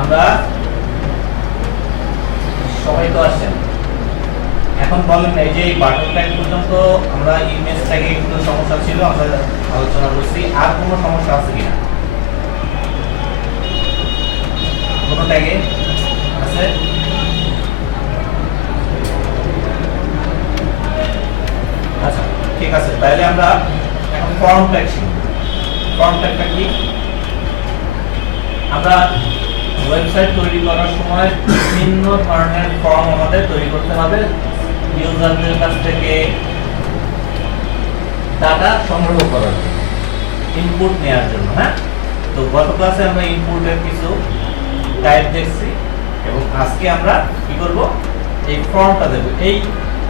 আমরা সবাই তো আসছেন, এখন বলেন এই যে বাটন ট্যাগ পর্যন্ত আমরা ইমেজ ট্যাগে একটু সমস্যা ছিল, আমরা আলোচনা করছি। আর কোনো সমস্যা আছে কিনা? কোনো ট্যাগে আছে? আচ্ছা ঠিক আছে, তাহলে আমরা এখন ফর্ম ট্যাগ শিখব। ফর্ম ট্যাগটা কি? আমরা ওয়েবসাইট তৈরি করার সময় বিভিন্ন ধরনের ফর্ম আমাদের তৈরি করতে হবে ইউজারদের কাছ থেকে ডাটা সংগ্রহ করার জন্য, ইনপুট নেওয়ার জন্য। হ্যাঁ, তো গত ক্লাসে আমরা ইনপুটের কিছু টাইপ দেখছি এবং আজকে আমরা কি করব, এই ফর্মটা দেব। এই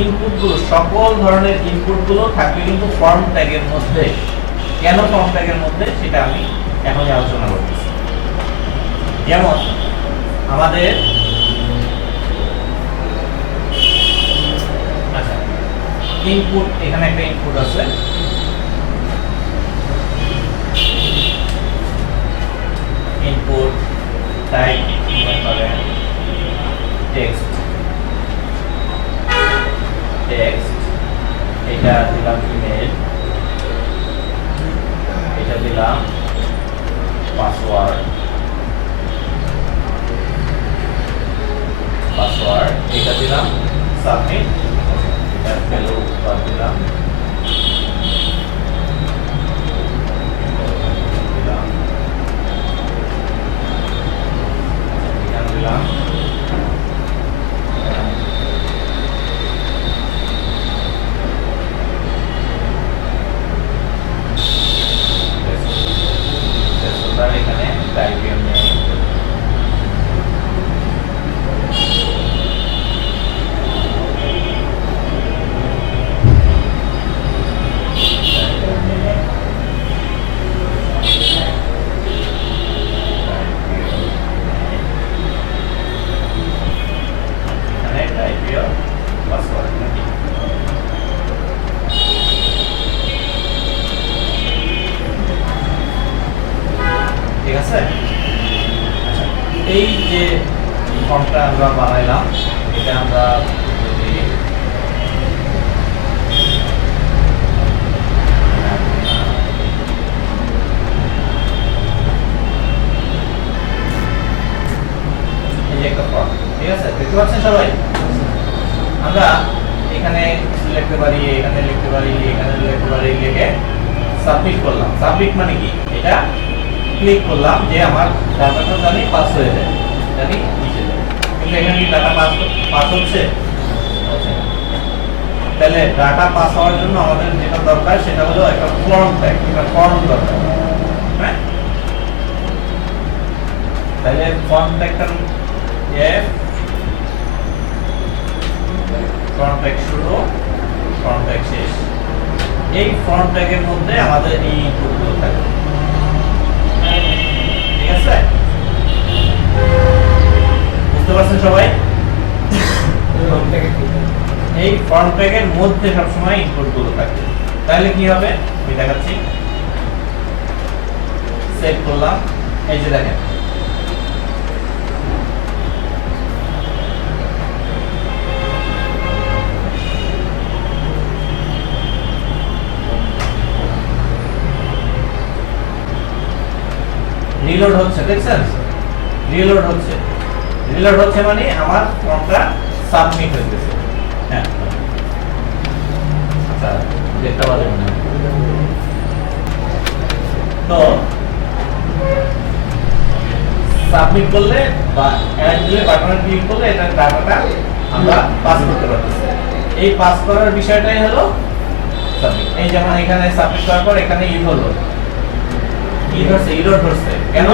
ইনপুটগুলো, সকল ধরনের ইনপুটগুলো থাকবে কিন্তু ফর্ম ট্যাগের মধ্যে। কেন ফর্ম ট্যাগের মধ্যে সেটা আমি এখনই আলোচনা করতেছি। যেমন আমাদের আচ্ছা ইনপুট, এখানে একটা ইনপুট আছে, ইনপুট টাইপ করে টেক্সট, এটা দিলাম ইমেল, এটা দিলাম পাসওয়ার্ড, এটা দিলাম সাবমিট, এটা ফেলো দিলাম, দিলাম এখানে টাইপিং নেই, ঠিক আছে। আচ্ছা, এই যে ফর্মটা আমরা বানাইলাম, এটা আমরা যদি এই যে একটা ফর্ম, ঠিক আছে, দেখতে পাচ্ছেন সবাই? আমরা এখানে কিছু লিখতে পারি, এখানে লিখতে পারি, এখানে লিখতে পারি, লিখে সাবমিট করলাম। সাবমিট মানে কি? এটা ক্লিক করলাম যে আমার ডাটাটা জানি পাস হয়ে যায়, জানি নিচে যায়, কিন্তু এখানে কি ডাটা পাস হচ্ছে? তাহলে ডাটা পাস হওয়ার জন্য আমাদের যেটা দরকার সেটা হলো একটা ফর্ম ট্যাগ, একটা ফর্ম দরকার। হ্যাঁ, তাহলে ফর্ম ট্যাগটা ফর্ম ট্যাগ শুরু, ফর্ম ট্যাগ শেষ। এই ফর্ম ট্যাগের মধ্যে আমাদের এই ইনপুটগুলো থাকবে, ঠিক আছে? বুঝতে পারছেন সবাই? এই ফর্ম ট্যাগের মধ্যে সবসময় ইনপুটগুলো থাকবে। তাহলে কি হবে আমি দেখাচ্ছি। সেভ করলাম, এই যে দেখেন রিলোড হচ্ছে, দেখছেন? রিলোড হচ্ছে, রিলোড হচ্ছে মানে আমার ফর্মটা সাবমিট হয়ে গেছে। হ্যাঁ, আচ্ছা দেখতে পারেন না তো সাবমিট করলে বা অ্যাড দিলে, বাটনে ক্লিক করলে এটা ডাটাটা আমরা পাস করতে পারতেছি। এই পাস করার বিষয়টাই হলো সাবমিট। এই যেমন এখানে সাবমিট করার পর এখানে ই হলো, কি ধরছে, ইরর ধরছে। কেন?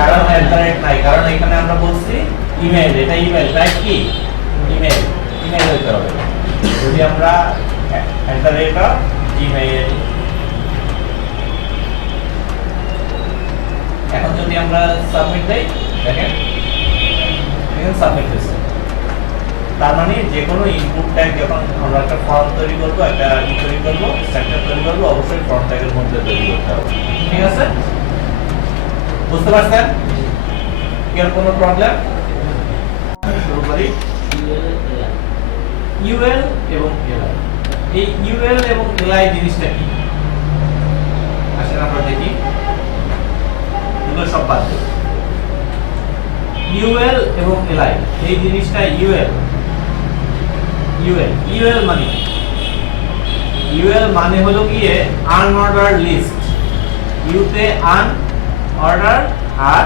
কারণ অ্যালফারেট নাই, কারণ এখানে আমরা বলছি ইমেল, এটা ইমেল, টাইপ কি ইমেল, ইমেল হতে হবে। যদি আমরা @gmail, এখন যদি আমরা সাবমিট দেই, দেখেন এখানে সাবমিট হয়েছে। তার মানে যে কোনো ইনপুট ট্যাগ যখন আমরা একটা ফর্ম তৈরি করবো, একটা তৈরি করবো, স্ট্রাকচার তৈরি করবো, অবশ্যই ফর্ম ট্যাগের মধ্যে তৈরি করতে হবে। ঠিক আছে, বুঝতে পারছেন? কি আর কোনো প্রবলেম? শুরু করি। ইউএল এবং এলআই, এই ইউএল এবং এলআই জিনিসটা কি? আসলে আমরা দেখি, এগুলো সব বাদ দেব। ইউএল এবং এলআই, এই জিনিসটা ইউএল ইউএল মানে কি? ইউএল মানে হলো গিয়ে আনঅর্ডার লিস্ট। ইউতে আনঅর্ডার আর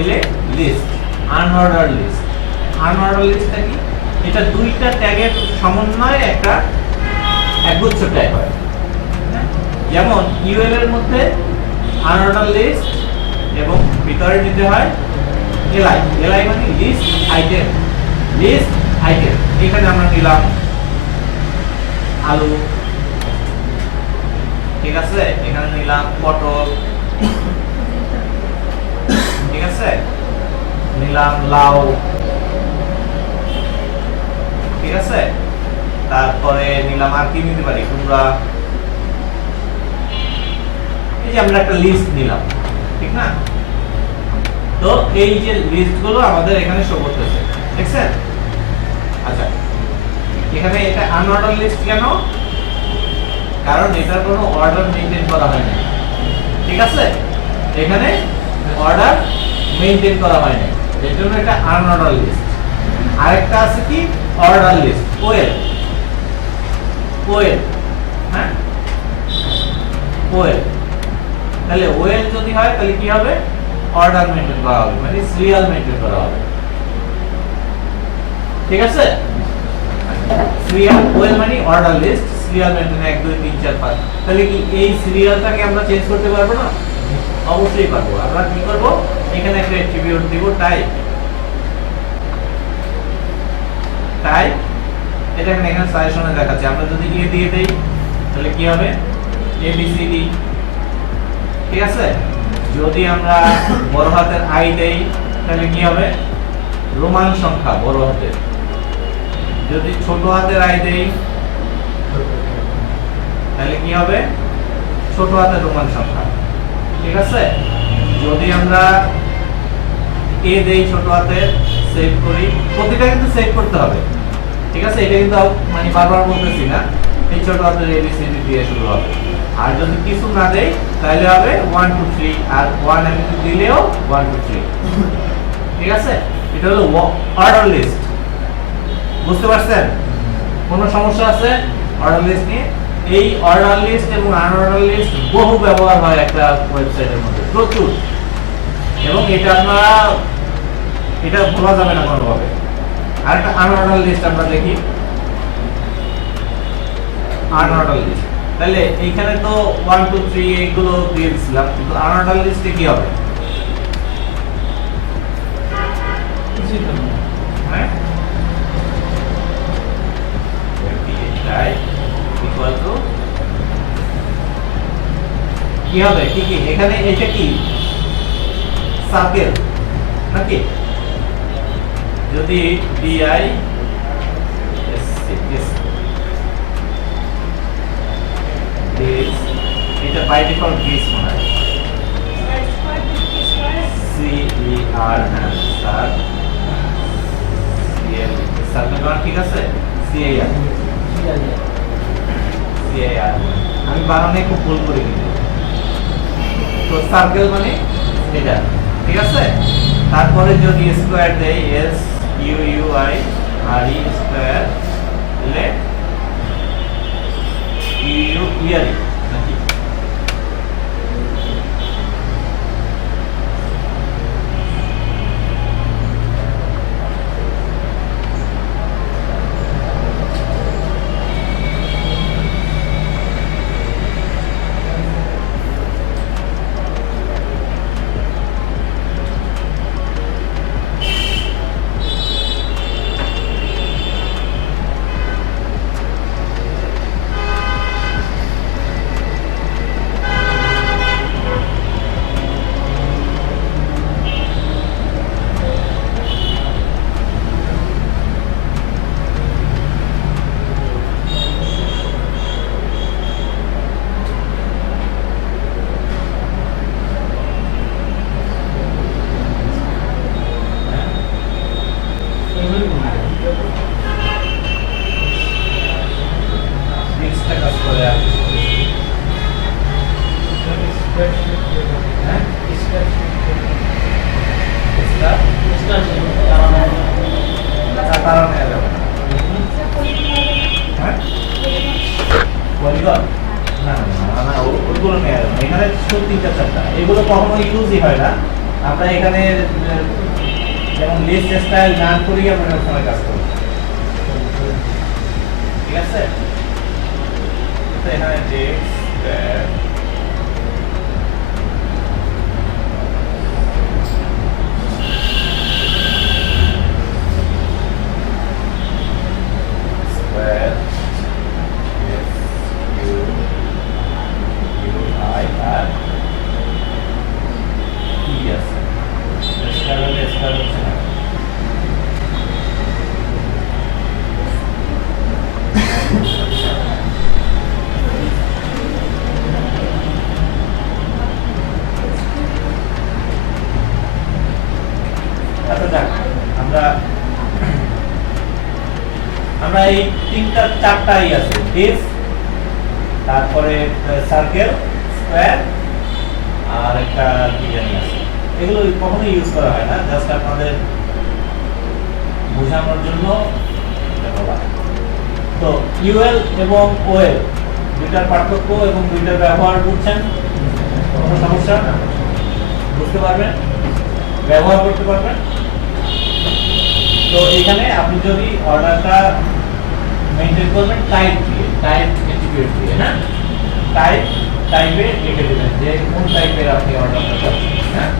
এলে লিস্ট, আনঅর্ডার লিস্ট। আনঅর্ডার লিস্টটা কি? এটা দুইটা ট্যাগের সমন্বয়ে একটা একগুচ্ছ ট্যাগ হয়। যেমন ইউএল এর মধ্যে আনঅর্ডার লিস্ট এবং ভিতরে নিতে হয় এলআই। এলআই মানে লিস্ট আইটেম, লিস্ট আইটেম। এখানে আমরা নিলাম আলু, ঠিক আছে, এখানে নিলাম পটল, ঠিক আছে, নিলাম লাউ, ঠিক আছে, তারপরে নিলাম আর কি নিতে পারি, কুমড়া। এই যে আমরা একটা লিস্ট নিলাম, ঠিক না? তো এই যে লিস্টগুলো আমাদের এখানে শো করতেছে, দেখছেন? আচ্ছা, এখানে এটা আনঅর্ডার লিস্ট কেন? কারণ এটার কোনো অর্ডার মেইনটেইন করা হয় না, ঠিক আছে? এখানে অর্ডার মেইনটেইন করা হয় না, এর জন্য এটা আনঅর্ডার লিস্ট। আরেকটা আছে কি অর্ডার লিস্ট, ওএল। ওএল, হ্যাঁ, ওএল। তাহলে ওএল যদি হয় তাহলে কি হবে? অর্ডার মেইনটেইন করা হবে, মানে সিরিয়াল মেইনটেইন করা হবে, ঠিক আছে? সিরিয়াল, ওএল মানে অর্ডার লিস্ট, সিরিয়াল মেইনটেইন 1 2 3 4 5। তাহলে কি এই সিরিয়ালটাকে আমরা চেঞ্জ করতে পারবো না? অবশ্যই পারবো। আমরা কি করব? এখানে একটা অ্যাট্রিবিউট দিব টাইপ। টাইপ এটা এখানে সাজেশনে দেখাচ্ছে। আমরা যদি এ দিয়ে দেই তাহলে কি হবে? এ বি সি ডি, ঠিক আছে? যদি আমরা বড় হাতের আই দেই তাহলে কি হবে? রোমান সংখ্যা বড় হাতের। যদি ছোট হাতের আই দেই তাহলে কি হবে? ছোট হাতের রোমান সংখ্যা, ঠিক আছে? যদি আমরা এ দেই ছোট হাতের, সেভ করি, প্রতিটা কিন্তু সেভ করতে হবে, ঠিক আছে? এটা কিন্তু মানে বারবার বলতেছি না, এই ছোট হাতের এ বি সি ডি দিয়ে শুরু হবে। আর যদি কিছু না দেই তাহলে হবে 1 2 3, আর 1 এম দিলেও 1 2 3, ঠিক আছে? এটা হলো অর্ডার লিস্ট। বুঝতে পারছেন? কোনো সমস্যা আছে অর্ডার লিস্ট নিয়ে? এই অর্ডার লিস্ট এবং আনঅর্ডার লিস্ট বহু ব্যবহার হয় একটা ওয়েবসাইটের মধ্যে, প্রচুর। এবং এটা আপনারা, এটা ভোলা যাবে না কোনোভাবে। আর একটা আনঅর্ডার লিস্ট আমরা দেখি, আনঅর্ডার লিস্ট। তাহলে এইখানে তো 1 2 3 এইগুলো দিয়ে দিছিলাম, কিন্তু আনঅর্ডার লিস্টে কি হবে? হ্যাঁ, ইকুয়াল টু কি হবে? কি কি এখানে? এটা কি সার্কেল নাকি? যদি ডিআই এটা বাই ডিফল্ট দিস মনে হয় সি ই আর, হ্যাঁ স্যার, সিএল সার্কেল বানান, ঠিক আছে? সিএআর, সিএআর আমি বানানে খুব ভুল করে দিই। তো সার্কেল মানে এটা, ঠিক আছে? তারপরে যদি স্কয়ার দেই, S U U I R E square, তাহলে ইউ ইয়ারি নাকি? হ্যাঁ তারা নেওয়া যাবে না। হ্যাঁ পলিগন না না না ওগুলো নেওয়া যাবে না। এখানে শুধু 3টা 4টা, এগুলো কখনো ইউজই হয় না। আমরা এখানে যেমন লিস্ট স্টাইল গান করি আমরা সময় কাজ করি, ঠিক আছে? তো এখানে text square S U U I R E আছে, স্কয়ার হলে স্কয়ার হচ্ছে না। আচ্ছা যাক, আমরা এই 3টা 4টাই আছে, ডিস্ক, তারপরে সার্কেল, স্কয়ার আর একটা কি জানি আছে। এগুলো কখনো ইউজ করা হয় না, জাস্ট আপনাদের বোঝানোর জন্য এটা বলা। তো ইউএল এবং ওএল দুইটার পার্থক্য এবং দুইটার ব্যবহার বুঝছেন? কোনো সমস্যা না? বুঝতে পারবেন, ব্যবহার করতে পারবেন। তো এখানে আপনি যদি অর্ডারটা মেইনটেইন করবেন টাইপ দিয়ে, টাইপ অ্যাট্রিবিউট দিয়ে, হ্যাঁ টাইপে লিখে দিবেন যে কোন টাইপের আপনি অর্ডারটা করছেন, হ্যাঁ।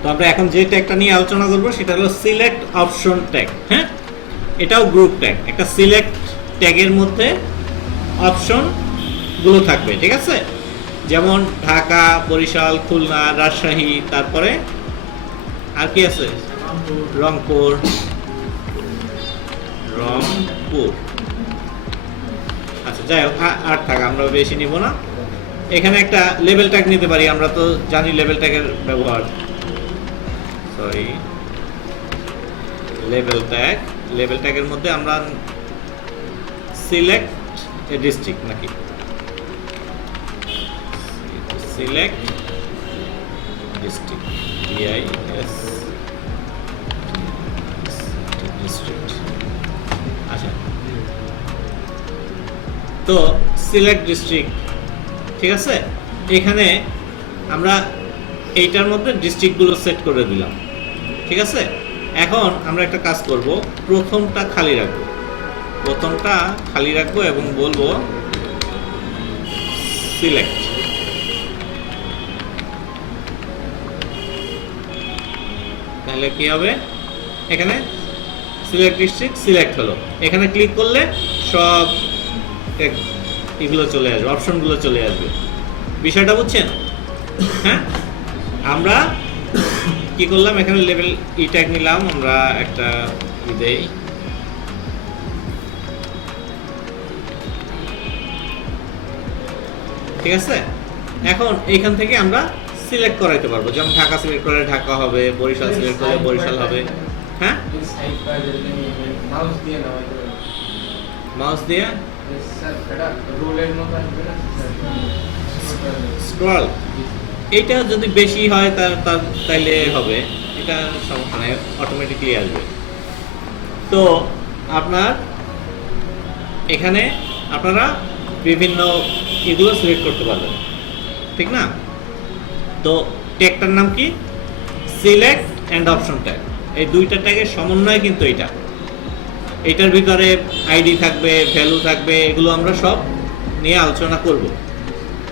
তো আমরা এখন যে ট্যাগটা নিয়ে আলোচনা করব সেটা হলো সিলেক্ট অপশন ট্যাগ, হ্যাঁ। এটাও গ্রুপ ট্যাগ। একটা সিলেক্ট ট্যাগের মধ্যে অপশন গুলো থাকবে, ঠিক আছে? যেমন ঢাকা, বরিশাল, খুলনা, রাজশাহী, তারপরে আর কি আছে? রংপুর। আচ্ছা যাই হোক, আর থাক, আমরা বেশি নিব না। এখানে একটা লেভেল ট্যাগ নিতে পারি, আমরা তো জানি লেভেল ট্যাগের ব্যবহার। সরি, লেভেল ট্যাগের মধ্যে আমরা সিলেক্ট এ ডিস্ট্রিক্ট নাকি সিলেক্ট ডিস্ট্রিক্ট, DIS ডিস্ট্রিক্ট। আচ্ছা, তো সিলেক্ট ডিস্ট্রিক্ট, ঠিক আছে? এখানে আমরা এইটার মধ্যে ডিস্ট্রিক্টগুলো সেট করে দিলাম, ঠিক আছে? এখন আমরা একটা কাজ করব, প্রথমটা খালি রাখবো এবং বলবো সিলেক্ট। তাহলে কি হবে? এখানে সিলেক্ট ডিস্ট্রিক্ট সিলেক্ট হলো। এখানে ক্লিক করলে সব এগুলো চলে আসবে, অপশনগুলো চলে আসবে। বিষয়টা বুঝছেন? হ্যাঁ, আমরা কি করলাম, এখানে লেভেল ট্যাগ নিলাম, আমরা একটা দেই, ঠিক আছে? এখন এইখান থেকে আমরা সিলেক্ট করাইতে পারবো, যেমন ঢাকা সিলেক্ট করলে ঢাকা হবে, বরিশাল সিলেক্ট করলে বরিশাল হবে। হ্যাঁ, মাউস দিয়ে স্ক্রল, এইটা যদি বেশি হয় তাইলে হবে, এটা সমস্যা নাই, অটোমেটিকলি আসবে। তো আপনার এখানে আপনারা বিভিন্ন এগুলো সিলেক্ট করতে পারবেন, ঠিক না? তো ট্যাগটার নাম কি? Select and option tag. এই দুইটা ট্যাগের সমন্বয় কিন্তু এইটার ভিতরে আইডি থাকবে, ভ্যালু থাকবে, এগুলো আমরা সব নিয়ে আলোচনা করব।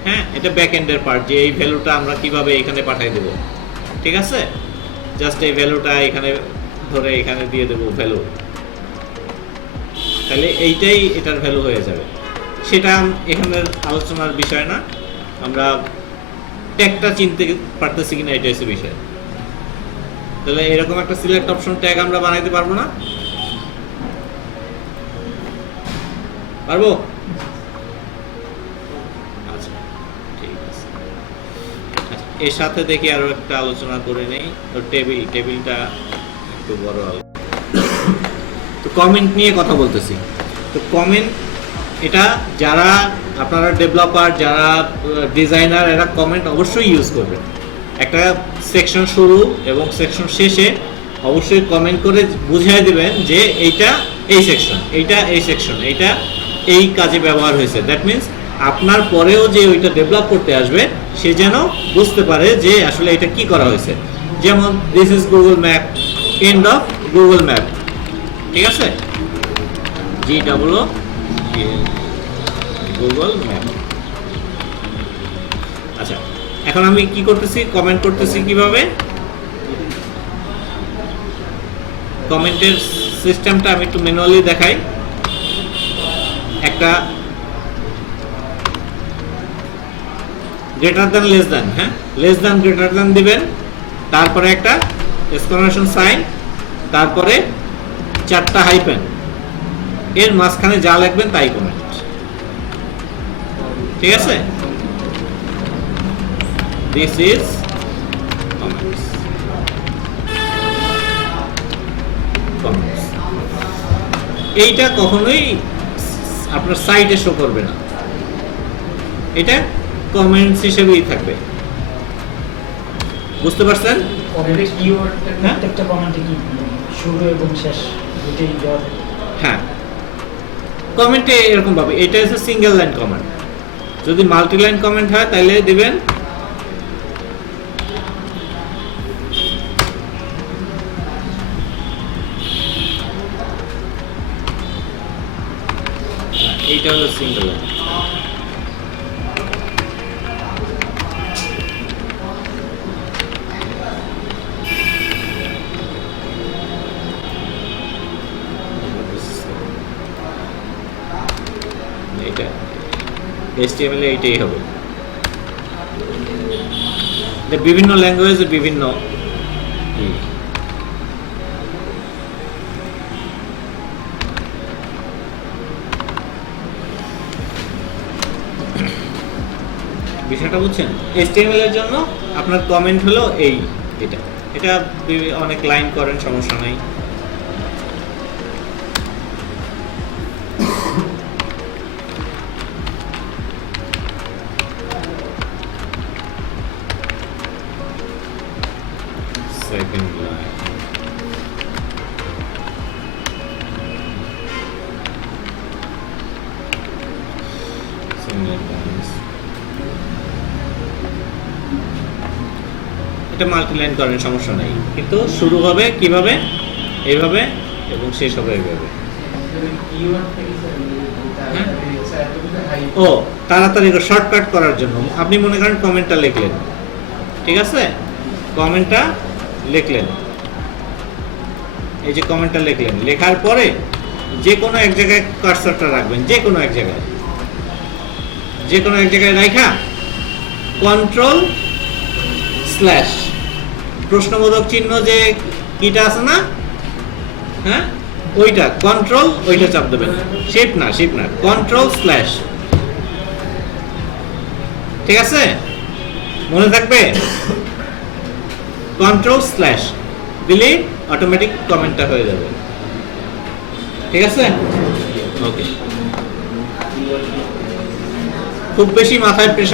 হ্যাঁ, এটা ব্যাক এন্ডের পার্ট, যে এই ভ্যালুটা আমরা কিভাবে এখানে পাঠিয়ে দেব, ঠিক আছে? জাস্ট এই ভ্যালুটা এখানে ধরে এখানে দিয়ে দেব ভ্যালু, তাহলে এইটাই এটার ভ্যালু হয়ে যাবে। সেটা এখানের আলোচনার বিষয় না, আমরা ট্যাগটা চিনতে পারতেছি কিনা এটা হচ্ছে বিষয়। তাহলে এরকম একটা সিলেক্ট অপশন ট্যাগ আমরা বানাইতে পারবো না? পারবো? আচ্ছা, ঠিক আছে। আচ্ছা, এর সাথে দেখি আরো একটা আলোচনা করে নেই। তো টেবিলটা একটু বড় হবে। তো কমেন্ট নিয়ে কথা বলতেছি। তো কমেন্ট এটা যারা আপনারা ডেভেলপার, যারা ডিজাইনার, এরা কমেন্ট অবশ্যই ইউজ করবেন। একটা সেকশন শুরু এবং সেকশন শেষে অবশ্যই কমেন্ট করে বুঝিয়ে দেবেন যে এইটা এই সেকশন, এইটা এই সেকশন, এইটা এই কাজে ব্যবহার হয়েছে। দ্যাট মিন্স আপনার পরেও যে ওইটা ডেভেলপ করতে আসবে সে যেন বুঝতে পারে যে আসলে এটা কি করা হয়েছে। যেমন this is Google map, end of Google map, ঠিক আছে, GOO গুগল ম্যাপ। আচ্ছা, এখন আমি কি করতেছি, কমেন্ট করতেছি কিভাবে। কমেন্টের সিস্টেমটা আমি একটু ম্যানুয়ালি দেখাই। একটা গ্রেটার দ্যান লেস দ্যান, হ্যাঁ, লেস দ্যান গ্রেটার দ্যান দিবেন, তারপরে একটা এক্সক্লামেশন সাইন, তারপরে 4টা হাইফেন, এর মাঝখানে যা লিখবেন তাই কমেন্ট, ঠিক আছে। This is comments, comments. এইটা কখনোই আপনার সাইটে শো করবে না, এটা কমেন্টস হিসেবেই থাকবে। বুঝতে পারছেন? প্রত্যেকটা কমেন্টে কি শুরু এবং শেষ দুটোই দেওয়া থাকে? হ্যাঁ, কমেন্টে এরকম ভাবে, এটা হচ্ছে সিঙ্গেল লাইন কমেন্ট। যদি মাল্টি লাইন কমেন্ট হয় তাহলে দিবেন এইটা হলো সিঙ্গেল লাইন। এটা HTML এ এইটাই হবে। বিভিন্ন ল্যাঙ্গুয়েজে বিভিন্ন বিষয়টা বুঝছেন। HTML এর জন্য আপনার কমেন্ট হলো এটা এটা অনেক লাইন করেন, সমস্যা নাই। সেকেন্ড লাইন, এটা মাল্টি লাইন করেন, সমস্যা নাই, কিন্তু শুরু হবে কিভাবে, এইভাবে, এবং শেষ হবে এইভাবে। ও তাড়াতাড়ি শর্টকাট করার জন্য আপনি মনে করেন কমেন্টটা লিখলেন, ঠিক আছে, কমেন্টটা লিখলেন, এই যে কমেন্টটা লিখলেন, লেখার পরে যে কোনো এক জায়গায় কার্সরটা রাখবেন, যে কোনো এক জায়গায়, যে কোনো এক জায়গায় রাখা কন্ট্রোল স্ল্যাশ প্রশ্নবোধক চিহ্ন যে কিটা আছে না, হ্যাঁ, ওইটা কন্ট্রোল, ওইটা চাপ দেবেন, শিফট না কন্ট্রোল স্ল্যাশ, ঠিক আছে, মনে থাকবে। কন্ট্রোল স্ল্যাশ দিলে অটোমেটিক কমেন্টটা হয়ে যাবে, ঠিক আছে। ওকে, খুব বেশি মাথায় প্রেশার